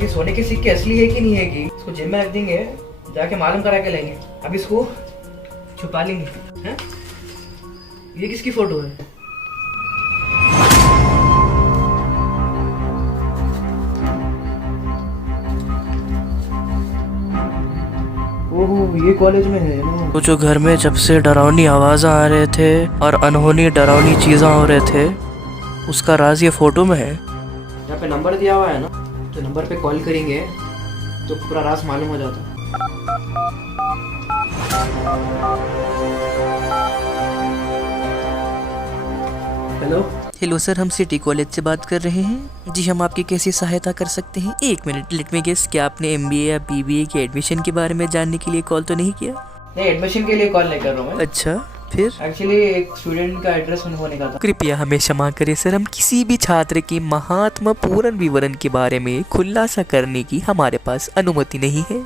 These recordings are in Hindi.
ये सोने के सिक्के असली है कि नहीं है कि इसको जेब में रख देंगे, जाके मालूम करा के लेंगे। अब इसको छुपा लेंगे। हैं? ये किसकी फोटो है? ओह, ये कॉलेज में है ना। तो जो घर में जब से डरावनी आवाज़ आ रहे थे और अनहोनी डरावनी चीज़ें हो रहे थे, उसका राज ये फोटो में है। यहाँ पे नंबर दिया हुआ है ना, तो नंबर पे कॉल करेंगे तो पूरा राज मालूम हो जाता। हेलो सर, हम सिटी कॉलेज से बात कर रहे हैं। जी, हम आपकी कैसी सहायता कर सकते हैं? एक मिनट, लेट मी गेस, क्या आपने MBA या BBA के एडमिशन के बारे में जानने के लिए कॉल तो नहीं किया? नहीं, एडमिशन के लिए कॉल नहीं कर रहा हूँ मैं। अच्छा, फिर? एक्चुअली एक स्टूडेंट का एड्रेस होने का था। कृपया हमें क्षमा करें सर, हम किसी भी छात्र के महत्वपूर्ण विवरण के बारे में खुलासा करने की हमारे पास अनुमति नहीं है।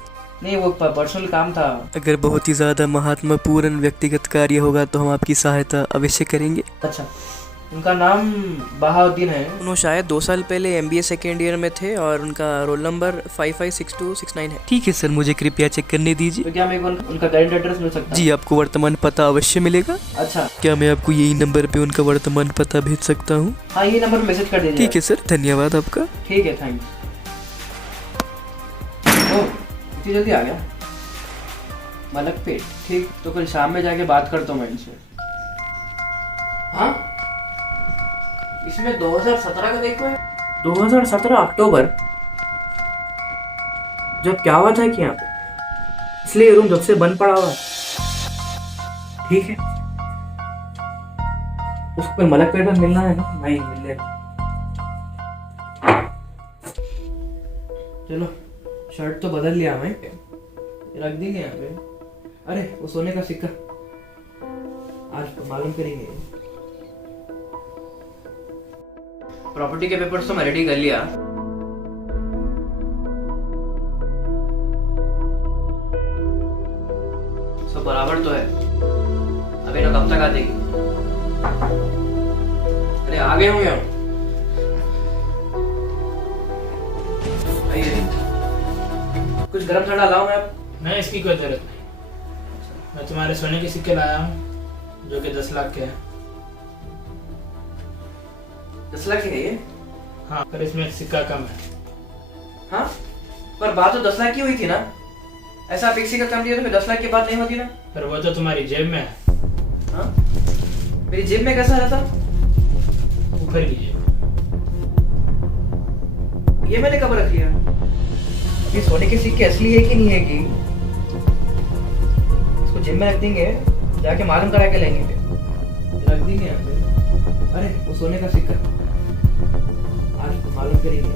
नहीं, वो पर्सनल काम था। अगर बहुत ही ज़्यादा महत्वपूर्ण व्यक्तिगत कार्य होगा तो हम आपकी सहायता अवश्य करेंगे। अच्छा, उनका नाम बहाउद्दीन है। उन्होंने शायद 2 साल पहले MBA सेकेंड ईयर में थे और उनका रोल नंबर 556269 है। ठीक है सर, मुझे कृपया चेक करने दीजिए। तो क्या मेरे को उनका करंट एड्रेस मिल सकता है? जी, आपको वर्तमान पता अवश्य मिलेगा। अच्छा, क्या मैं आपको यही नंबर पे उनका वर्तमान पता भेज सकता हूँ? हाँ, ये नंबर मैसेज कर दीजिए। ठीक है सर, धन्यवाद आपका। ठीक है, थैंक्स। ओह, इतनी जल्दी आ गया मलक पेट। ठीक, तो कल शाम में जाके बात करता हूँ मैं इनसे। हाँ, इसमें 2017 का देखो है। 2017 अक्टूबर, जब क्या हुआ था कि यहाँ पे, इसलिए रूम जब से बंद पड़ा हुआ है। ठीक है, उसको कोई मलक पेट में मिलना है ना? नहीं मिलेगा। चलो, शर्ट तो बदल लिया मैं, रख देंगे यहाँ पे। अरे, वो सोने का सिक्का आज मालूम करेंगे। प्रॉपर्टी के पेपर्स तो मैं रेडी कर लिया। सब बराबर तो है। अबे ना, कब तक आ देगी? अरे, आ गए होंगे हम। आइए, कुछ गरम ठंडा लाऊं मैं? नहीं, इसकी कोई जरूरत नहीं। मैं तुम्हारे सोने के सिक्के लाया हूँ जो कि 10 लाख के हैं। 10 लाख है ये? हाँ, पर इसमें एक सिक्का कम है। हाँ, पर बात तो 10 लाख की हुई थी ना। ऐसा आप एक सिक्का कम दिया तो फिर 10 लाख की बात नहीं होती ना। पर वो तो तुम्हारी जेब में है। हाँ, मेरी जेब में कैसा रहता? ऊपर की जेब। ये मैंने कब रख लिया? ये सोने के सिक्के असली है कि नहीं है कि इसको जेब में रख देंगे, जाके मालूम करा के लेंगे। रख देंगे यहाँ पे। अरे, वो सोने का सिक्का आज मालूम करेंगे।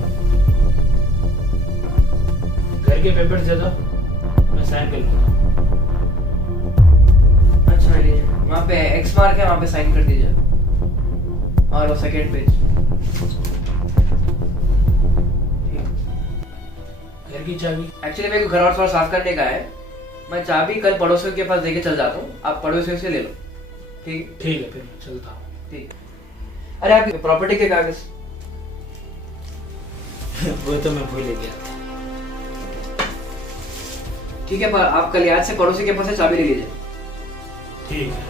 घर के पेपर दे दो, मैं साइन कर लूंगा। अच्छा, लीजिए, वहाँ पे एक्स मार्क है, वहाँ पे साइन कर दीजिए। और वो सेकेंड पेज। घर की चाबी? एक्चुअली मेरे को घर और थोड़ा साफ करने का है। मैं चाबी कल पड़ोसियों के पास देके चल जाता हूँ, आप पड़ोसियों से ले लो। ठीक है? ठीक है, फिर मैं चलता हूँ। ठीक है। अरे, आपकी प्रॉपर्टी के कागज? वो तो मैं भूल ही गया। ठीक है, पर आप कल याद से पड़ोसी के पास से चाबी ले लीजिए। ठीक है।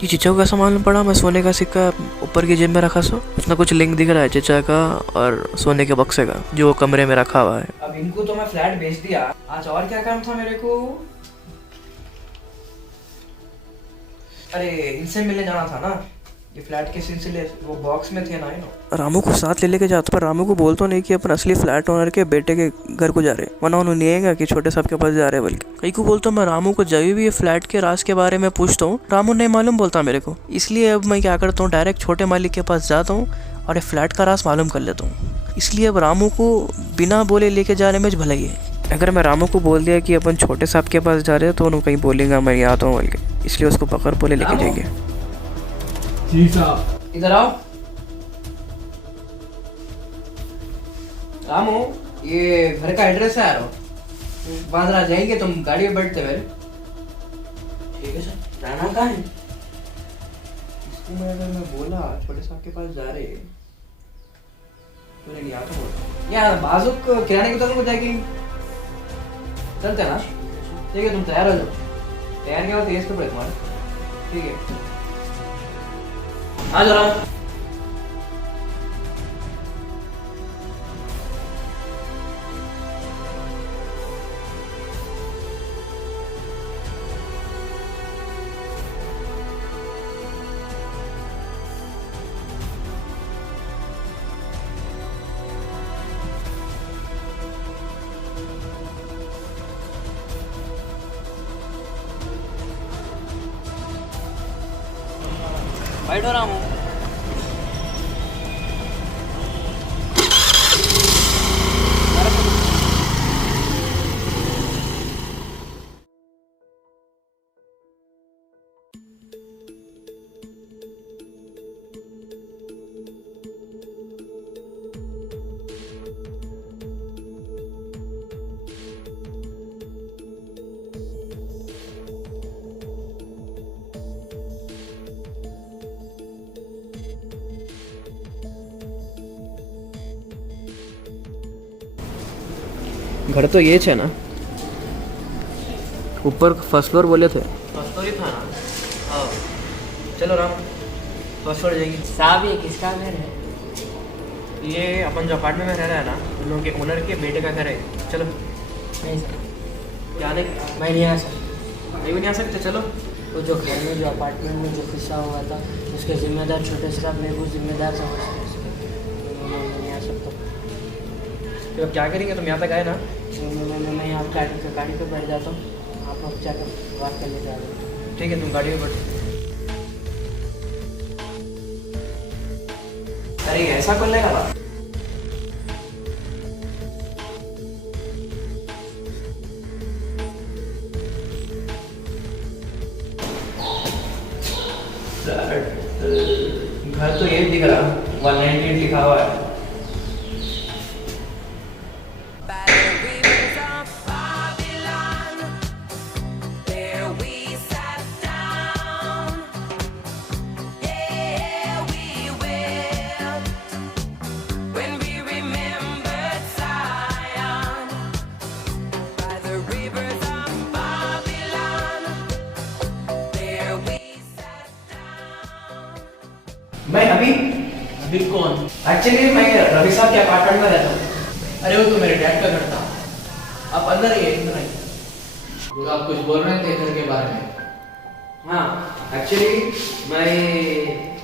जी, चचा को कैसा मालूम पड़ा मैं सोने का सिक्का ऊपर की जेब में रखा? सो कुछ ना कुछ लिंक दिख रहा है चचा का और सोने के बक्से का जो कमरे में रखा हुआ है। अब इनको तो मैं फ्लैट बेच दिया। आज और क्या काम था मेरे को? अरे, इनसे मिलने जाना था ना। ये फ्लैट के सिलसिले वो बॉक्स में थे ना, ही ना। रामू को साथ ले लेके जाता, पर रामू को बोल तो नहीं कि अपन असली फ्लैट ओनर के बेटे के घर को जा रहे, वरना उन्होंने नहीं आएगा कि छोटे साहब के पास जा रहे। बल्कि कई को बोलता मैं रामू को जब भी ये फ्लैट के राज के बारे में पूछता हूँ, रामू नहीं मालूम बोलता मेरे को। इसलिए अब मैं क्या करता हूँ, डायरेक्ट छोटे मालिक के पास जाता हूँ और ये फ्लैट का राज मालूम कर लेता हूँ। इसलिए अब रामू को बिना बोले लेके जाने में भलाई है। अगर मैं रामू को बोल दिया कि अपन छोटे साहब के पास जा रहे हैं तो उन्होंने कहीं बोलेगा मैं आता हूँ बोल के, इसलिए उसको पकड़ बोले लेके जाएंगे। जी साहब। इधर आओ। रामू, ये घर का एड्रेस है यार। बांद्रा जाएंगे, तुम गाड़ी में बैठते हुए। ठीक है सर। जाना कहाँ है? मैं बोला छोटे साहब के पास जा रहे तूने लिया तो बोला यार बाजुक किराने की दुकान को जाएगी चलते ना ठीक है तुम तैयार हो जाओ तैयार क्या हो तेज तो पड़े तुम्हारा ठीक है आ जा रहा हूँ बैठो रामू घर तो ये है ना ऊपर फर्स्ट फ्लोर बोले थे फर्स्ट फ्लोर ही था ना हाँ चलो राम फर्स्ट फ्लोर जाएंगे साहब ये किसका घर है? ये अपन जो अपार्टमेंट में रह रहा है ना उन लोगों के ओनर के बेटे का घर है चलो नहीं सर, क्या देख मैं नहीं आ सकता। नहीं नहीं आ सकते चलो वो जो घर में जो अपार्टमेंट में जो किस्सा हुआ था उसके जिम्मेदार छोटे साहब मेरे को जिम्मेदार समझते हैं, मैं नहीं आ सकता। फिर अब क्या करेंगे तुम यहाँ तक आए ना तो मैं यहाँ गाड़ी पे बैठ जाता हूँ, आप लोग जाकर बात करने जा रहे हो। ठीक है तुम गाड़ी में बैठो अरे ऐसा कर लेगा ना घर तो ये दिख रहा 198 लिखा हुआ है मैं अभी कौन? एक्चुअली मैं रवि साहब के अपार्टमेंट में रहता हूँ अरे वो तो मेरे डैड का घर था। आप अंदर ही अंदर आइए वो आप कुछ बोल रहे थे घर के बारे में? हाँ एक्चुअली मैं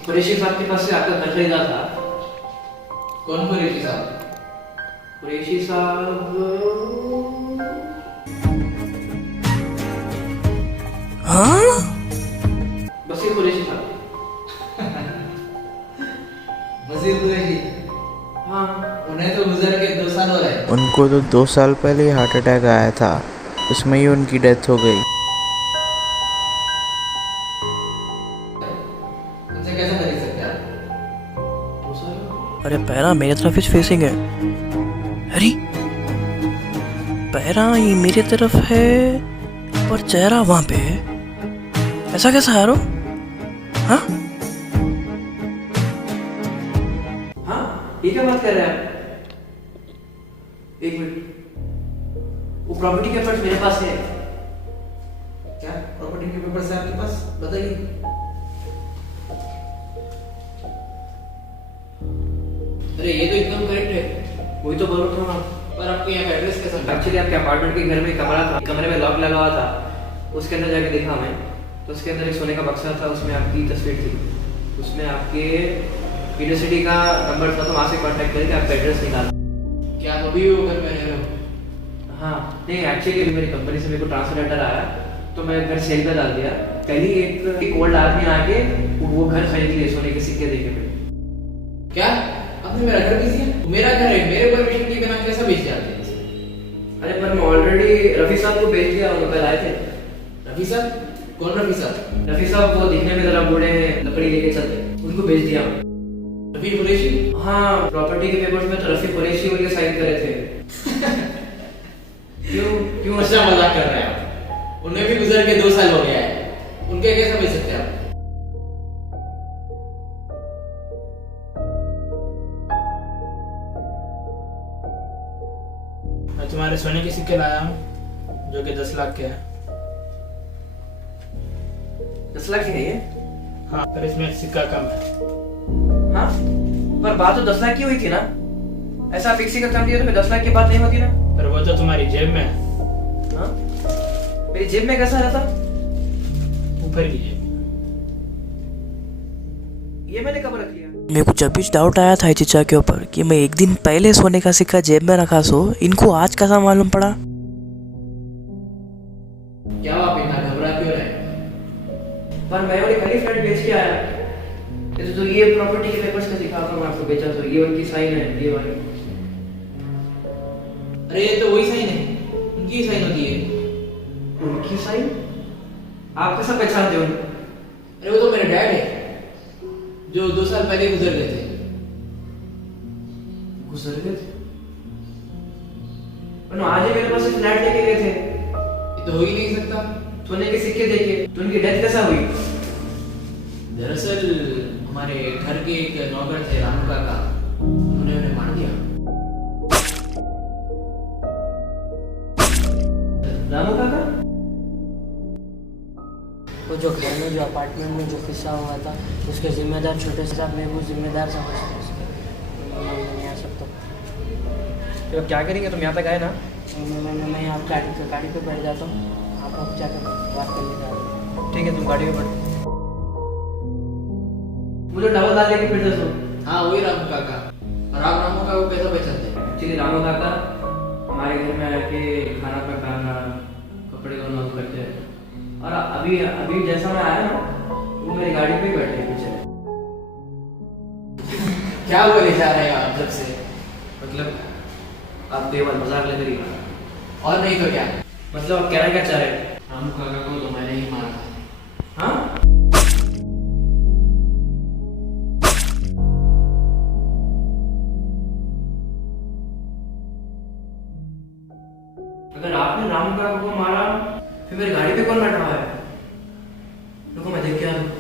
कुरैशी साहब के पास से आपका घर खरीदा था कौन कुरैशी साहब? कुरैशी साहब हाँ बस ये कुरैशी साहब वजीर कुरैशी? हाँ उन्हें तो गुजर के 2 साल हो रहे। उनको तो 2 साल पहले हार्ट अटैक आया था, उसमें ही उनकी डेथ हो गई। उनसे कैसे खरीद सकते आप? अरे पैरा मेरी तरफ इस फेसिंग है। अरे पैरा ये मेरी तरफ है पर चेहरा वहां पे है, ऐसा कैसा है? हाँ ये क्या बात कर रहे हैं आप एक मिनट वो प्रॉपर्टी के पेपर्स मेरे पास है क्या प्रॉपर्टी के पेपर से आपके पास? बताइए। अरे ये तो एकदम करेक्ट है। वही तो बोल रहा था पर आपको यहाँ का एड्रेस कैसा मिला? एक्चुअली आपके अपार्टमेंट के घर में कमरा था कमरे में लॉक लगा हुआ था उसके अंदर जाके देखा मैं तो उसके अंदर एक सोने का बक्सा था उसमें आपकी तस्वीर थी उसमें आपके यूनिवर्सिटी का नंबर था तो वहाँ से कांटेक्ट करके आपका एड्रेस निकाला। क्या आप अभी वो घर में रह रहे हो? हाँ नहीं एक्चुअली मेरी कंपनी से मेरे को ट्रांसफर लेटर आया तो मैं घर सेल पे डाल दिया कल ही एक ओल्ड आदमी आके वो घर खरीद लिए सोने के सिक्के देके पे क्या आपने मेरा घर बेच दिया? मेरा घर है, मेरे परमिशन के बिना कैसा बेच जाते हैं? अरे पर मैं ऑलरेडी रफी साहब को बेच दिया वो कल आए थे। रफी साहब? कौन रफी साहब? रफी साहब वो दिखने में जरा बूढ़े हैं लकड़ी लेके चलते उनको बेच दिया। रफी कुरैशी? हाँ प्रॉपर्टी के पेपर्स में तो रफी कुरैशी बोल के साइन करे थे। क्यों अच्छा मजाक कर रहे हैं आप? उन्हें भी गुजर के 2 साल हो गया है, उनके कैसे बेच सकते हैं आप? तुम्हारे सोने के सिक्के लाया हूँ जो कि 10 लाख के हैं। 10 लाख की है ये? हाँ, पर इसमें सिक्का कम है। हाँ, पर बात तो 10 लाख की हुई थी ना? ऐसा आप एक सिक्का कम दिया तो फिर 10 लाख की बात नहीं होती ना? पर वो तो तुम्हारी जेब में है, हाँ? मेरी जेब में कैसा रहता? ऊपर की जेब। ये मैंने कब रख लिया? मेरे को जब भी डाउट आया था चीचा के ऊपर कि मैं एक दिन पहले सोने का सिक्का जेब में रखा सो, इनको आज कैसा मालूम पड़ा? क्या आप इतना घबरा क्यों रहे? पर मैं वाली खाली फ्लैट बेच के आया। ये तो ये प्रॉपर्टी के पेपर्स का दिखा था मैं आपको बेचा तो ये उनकी साइन है ये वाली। अरे ये तो वही साइन है, उनकी साइन होती है। उनकी साइन? आप कैसा पहचानते हो? अरे वो तो मेरे डैड है जो 2 साल पहले गुजर गए थे। गुजर गए थे? पर आज ही मेरे पास एक फ्लैट लेके गए थे। ये तो हो ही नहीं सकता। सोने के सिक्के देखे तो उनकी डेथ कैसा हुई? दरअसल हमारे घर के एक नौकर थे रामू काका, उन्होंने उन्हें मार दिया। रामू काका? वो जो घर में जो अपार्टमेंट में जो किस्सा हुआ था उसके जिम्मेदार छोटे साहब मैं वो जिम्मेदार समझते हैं उसके। नहीं आ सकता। तो अब क्या करेंगे? तुम यहाँ तक आए ना? मैं यहाँ गाड़ी पे बैठ जाता हूँ, आप जाकर बात कर लीजिए। ठीक है, तुम गाड़ी में बैठो। मुझे डबल दाल लेके फिर दसो। हाँ वही रामू काका। और आप रामू काका को कैसा पहचानते हैं? एक्चुअली रामू काका हमारे घर में आके खाना पकाना कपड़े धोना करते हैं और अभी जैसा मैं आया ना वो मेरी गाड़ी पे बैठे हैं पीछे। क्या बोले जा रहे हैं आप जब से? मतलब आप बेवल मजाक लग रही है। और नहीं तो क्या? मतलब आप कहना क्या चाह रहे हैं? रामू काका को तो मैंने ही मारा था। हाँ? अगर आपने रामू काका को मारा फिर मेरी गाड़ी पे कौन बैठा हुआ है? रुको मैं देख के आ रहा हूँ।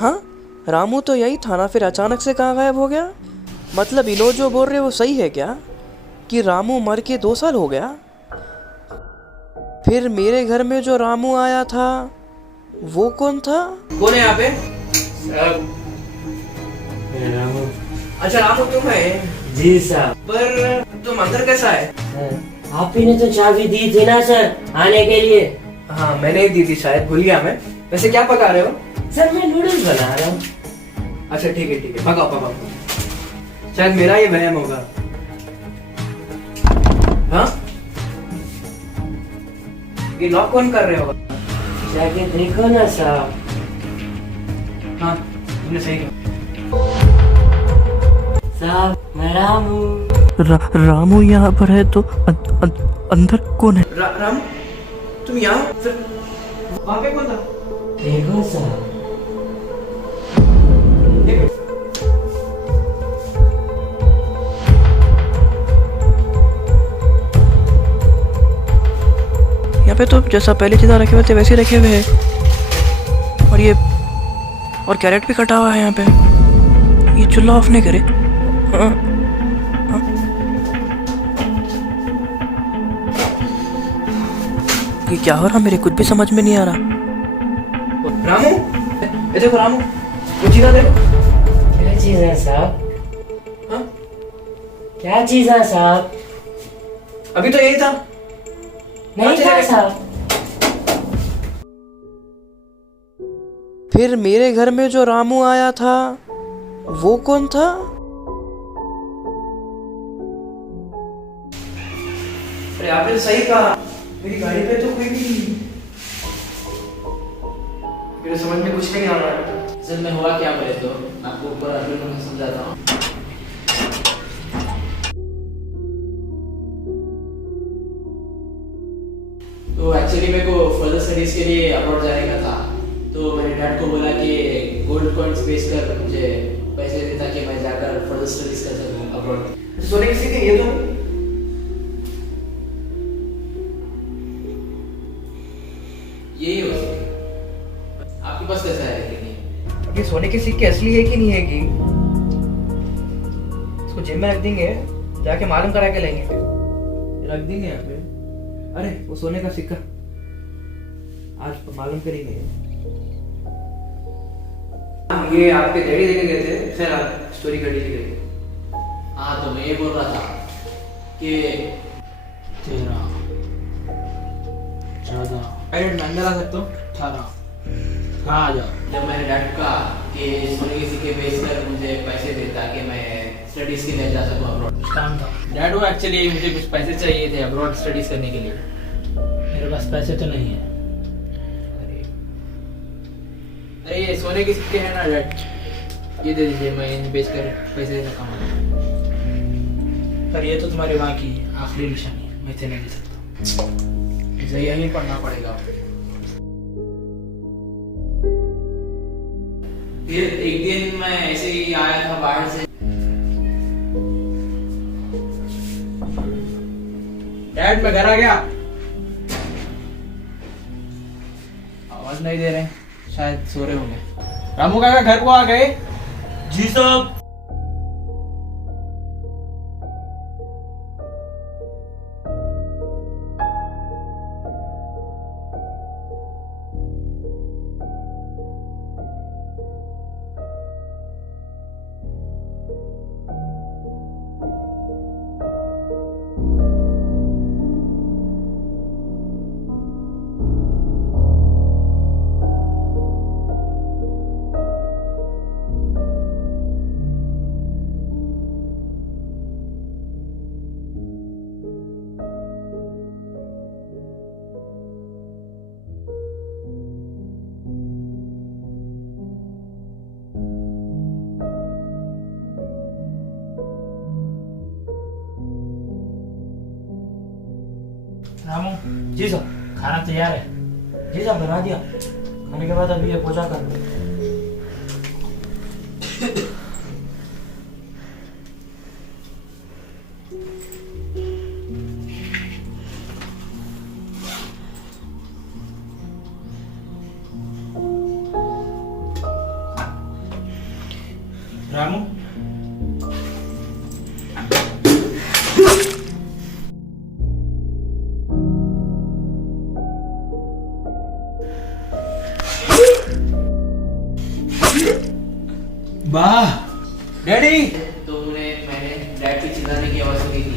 हाँ, रामू तो यही था ना, फिर अचानक से कहाँ गायब हो गया? मतलब इनो जो बोल रहे वो सही है क्या कि रामू मर के 2 साल हो गया? फिर मेरे घर में जो रामू आया था वो कौन था? कौन है यहाँ पे? रामू अच्छा रामू तुम है? जी साहब। पर तुम अंदर कैसा है? आप ही ने तो चाबी दी थी ना सर आने के लिए। हाँ मैंने ही दी थी शायद, भूल गया मैं। वैसे क्या पका रहे हो? सर मैं नूडल्स बना रहा हूँ। अच्छा ठीक है पकाओ पकाओ। शायद मेरा ये वहम होगा। हाँ ये लॉक कौन कर रहे होगा? जाके देखो ना साहब। हाँ तुमने सही कहा। साहब मैं रामू। रामू यहाँ पर है तो अंदर कौन है? राम तुम यहाँ फिर वहाँ पे कौन था? देखो साहब। यहाँ पे तो जैसा पहले चीज़ रखे हुए थे वैसे ही रखे हुए हैं और कैरेट भी कटा हुआ है यहाँ पे। ये चूल्हा ऑफ नहीं करे। हाँ, हाँ। ये क्या हो रहा मेरे कुछ भी समझ में नहीं आ रहा। रामू ये देखो रामू वो चीज़ा देखो। क्या चीज है साहब? हाँ क्या चीज है साहब? अभी तो यही था। नहीं था साहब। फिर मेरे घर में जो रामू आया था वो कौन था? अरे आपने तो सही कहा, मेरी गाड़ी पे तो कोई भी नहीं। मेरे समझ में कुछ नहीं आ रहा है। सर मैं हुआ क्या बोले तो आपको ऊपर अभी मैं समझाता हूँ। तो एक्चुअली मेरे को फर्दर स्टडीज के लिए अब्रॉड जाने का था, तो मेरे डैड को बोला कि गोल्ड कॉइन्स बेच कर मुझे पैसे दे ताकि मैं जाकर फर्दर स्टडीज कर सकूं अब्रॉड। सोने किसी के ये तो सिक्के असली है कि नहीं है कि इसको जेब में रख देंगे, जाके मालूम करा के लेंगे, रख देंगे यहाँ पे। अरे वो सोने का सिक्का आज मालूम करेंगे। ये आपके डैडी देके गए थे। खैर आप स्टोरी कर लीजिए। हाँ तो मैं ये बोल रहा था कि 13, 14, मैं अंदर आ सकता हूँ? 18। हाँ आ जाओ। जब मैंने डैड को कहा कि सोने के सिक्के बेचकर मुझे पैसे दे ताकि मैं स्टडीज के लिए जा सकूँ अब्रॉड। काम था। डैड वो एक्चुअली मुझे कुछ पैसे चाहिए थे अब्रॉड स्टडीज करने के लिए। मेरे पास पैसे तो नहीं है। अरे ये सोने के सिक्के हैं ना डैड, ये दे दीजिए, मैं इन्हें बेचकर पैसे कमाऊंगा। पर ये तो तुम्हारी माँ की आखिरी निशानी है, मैं इसे नहीं दे सकता। मुझे यहीं पढ़ना पड़ेगा। फिर एक दिन मैं ऐसे ही आया था बाहर से। डैड मैं घर आ गया। आवाज नहीं दे रहे, शायद सो रहे होंगे। रामू काका घर को आ गए? जी साहब। रामू जी साहब, खाना तैयार है। जी साहब बना दिया। खाने के बाद अभी ये पूजा कर लो। रामू वाह डैडी, तो मैंने डैड की चिल्लाने की आवाज सुनी थी।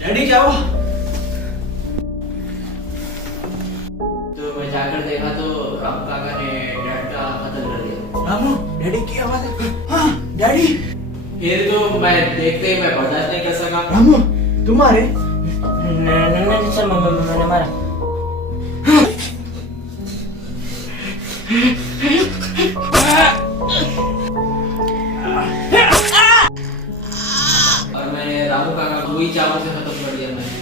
डैडी क्या हुआ? तो मैं जाकर देखा तो रामू काका ने डैड का कत्ल कर दिया। रामू डैडी की आवाज है। हाँ डैडी। फिर तो मैं देखते ही मैं बर्दाश्त नहीं कर सका। रामू तुम्हारे मैंने मारा। और मैंने रामू काका को वही चावल से खत्म कर दिया। मैंने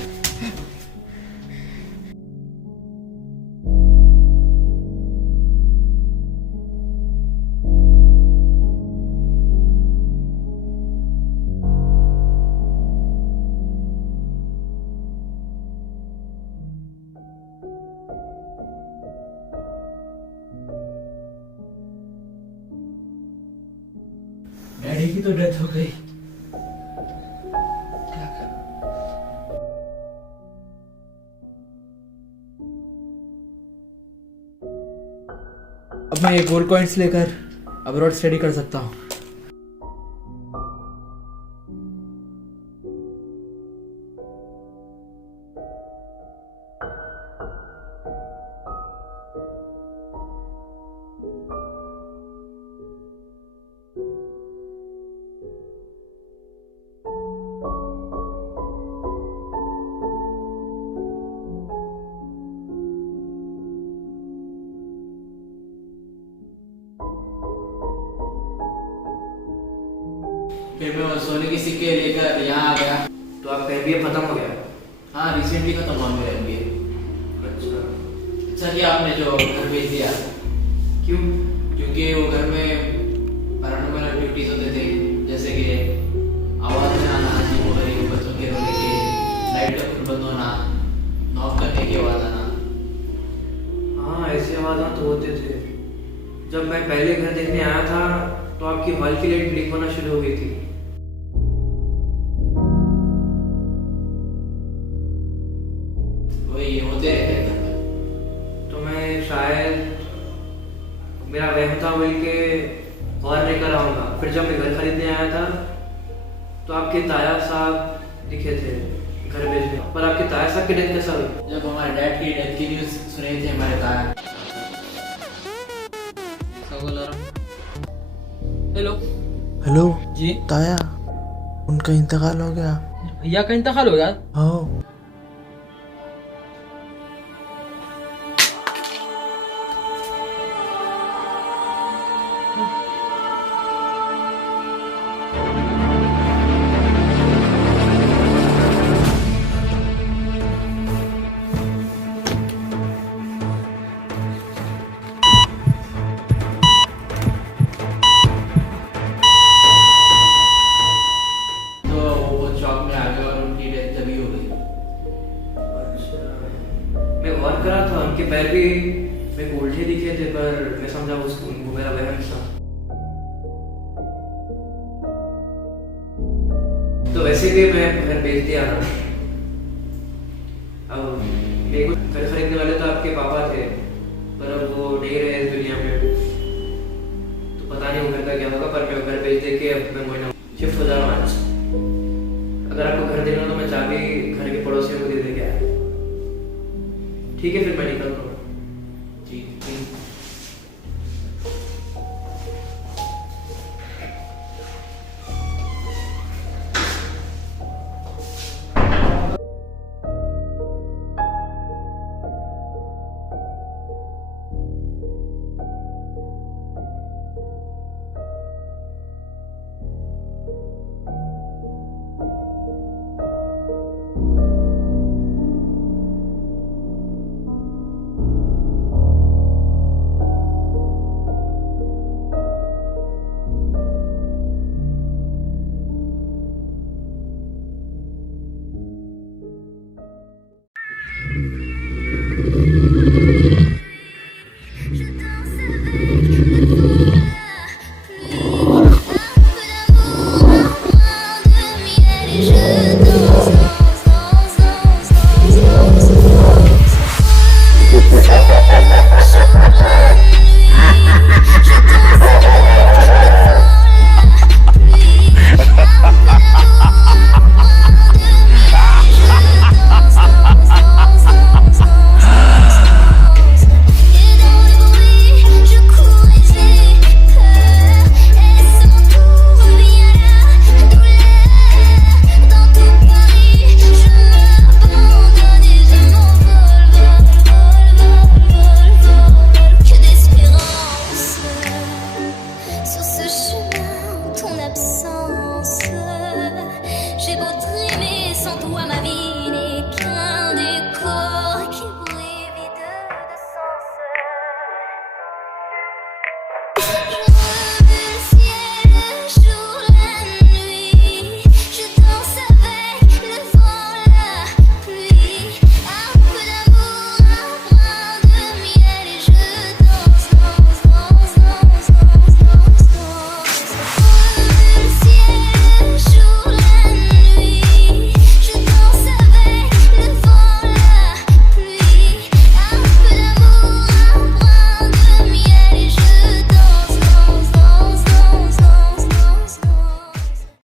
डैडी की तो डेथ हो गई। अब मैं ये गोल्ड कॉइन्स लेकर अब्रॉड स्टडी कर सकता हूँ। फिर मैं वो सोने के सिक्के लेकर यहाँ आ गया। तो आपका MBA खत्म हो गया? हाँ रिसेंटली खत्म हुआ मेरा MBA। अच्छा। अच्छा किया आपने जो घर भेज दिया। क्यों? क्योंकि वो घर में पैरानॉर्मल एक्टिविटीज होते थे, जैसे कि आवाज में आना, अजीब गरीब बच्चों के रोने के, लाइट का खुद बंद होना, नॉक करने की आवाज आना। हाँ ऐसी आवाज़ तो होते थे। मैं पहले घर देखने आया था तो आपकी हॉल की लाइट ब्लिंक होना शुरू हो गई थी। वही होते रहते हैं घर में। तो मैं शायद मेरा वहम था बोल के गौर नहीं कर आऊँगा। फिर जब मैं घर खरीदने आया था तो आपके ताया साहब दिखे थे घर बेचने। पर आपके ताया साहब की डेथ कैसा हुई? जब हमारे डैड की डेथ की न्यूज़ सुनी थी हमारे ताया। हेलो हेलो जी ताया, उनका इंतकाल हो गया। भैया का इंतकाल हो गया? हाँ। तो वो बहुत शॉक में आ गए और उनकी डेथ तभी हो गई। मैं गौर करा था उनके पैर भी मेरे को उल्टे दिखे थे, पर मैं समझा वो मेरा वहम था। तो वैसे भी मैं घर बेच दिया था। अब मेरे को घर खरीदने वाले तो आपके पापा थे, पर अब वो नहीं रहे इस दुनिया में। तो पता नहीं वो घर का क्या होगा, पर मैं घर बेच दे के अब मैं मोइना शिफ्ट हो जा रहा हूँ आज। अगर आपको घर देना तो मैं चाबी घर के पड़ोसियों को दे दे के आया। ठीक है, फिर मैं निकलता हूँ।